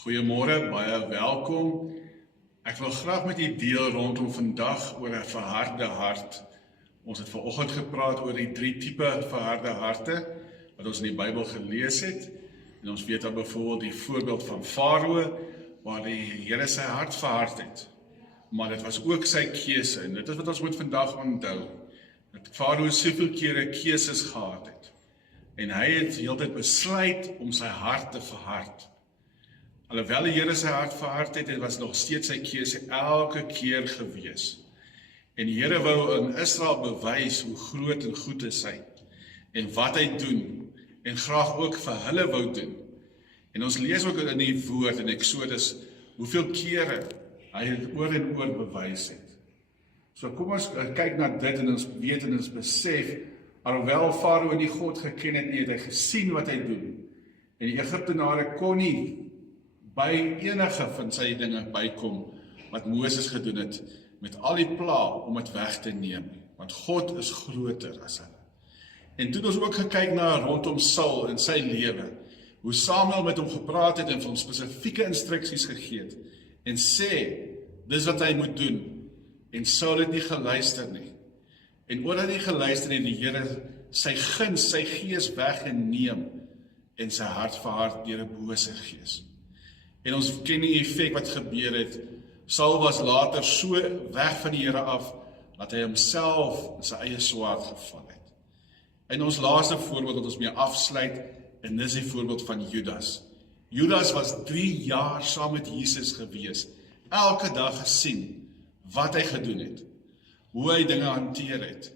Goeiemôre, baie welkom. Ek wil graag met u deel rondom vandag oor 'n verharde hart. Ons het vanoggend gepraat oor die 3 tipe verharde harte wat ons in die Bybel gelees het. En ons weet dan byvoorbeeld die voorbeeld van Farao waar die Here sy hart verhard het. Maar dit was ook sy keuse en dit is wat ons moet vandag onthou. Dat Farao soveel kere keuses gehad het. En hy het heeltyd besluit om sy hart te verhard. Alhoewel die Here sy hart verhard het, dit was nog steeds sy keuse elke keer gewees. En die Here wou in Israel bewys hoe groot en goed is hy en wat hy doen en graag ook vir hulle wou doen. En ons lees ook in die woord in Exodus hoeveel kere hy het oor en oor bewys het. So kom ons kyk na dit en ons weet en ons besef, alhoewel Farao nie God geken het nie, het hy gesien wat hy doen. En die Egiptenare kon nie by enige van sy dinge bykom wat Moses gedoen het met al die pla om dit weg te neem, want God is groter as hulle. En toe het ons ook gekyk na rondom Saul en sy lewe, hoe Samuel met hom gepraat het en vir hom spesifieke instruksies gegee het en sê, dis wat hy moet doen, en Saul het nie geluister nie. En omdat hy nie geluister het, die Here sy guns, sy gees weggeneem en sy hart verhard deur 'n bose gees. En ons ken die effek wat gebeur het. Saul was later so weg van die Here af, dat hy homself in sy eie swaard geval het. En ons laaste voorbeeld wat ons mee afsluit, en dis die voorbeeld van Judas. Judas was 3 jaar saam met Jesus gewees, elke dag gesien wat hy gedoen het, hoe hy dinge hanteer het,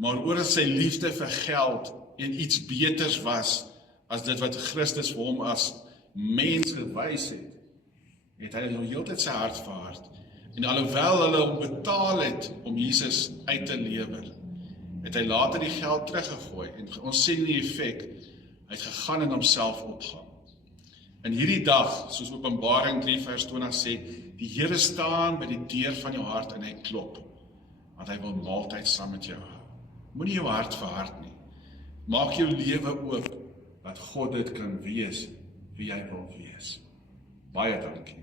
maar omdat sy liefde vir geld en iets beters was, as dit wat Christus vir hom as mens gewys het, het hy nog heeltyd sy hart verhard. En alhoewel hulle hom betaal het om Jesus uit te lewer, het hy later die geld teruggegooi. En ons sien die effek, hy het gegaan en homself opgaan. En hierdie dag, soos Openbaring 3 vers 20 sê, die Here staan by die deur van jou hart en hy klop, want hy wil maaltyd saam met jou hou. Moenie jou hart verhard nie. Maak jou lewe oop, dat God dit kan wees wie hy wil wees. Baie dankie.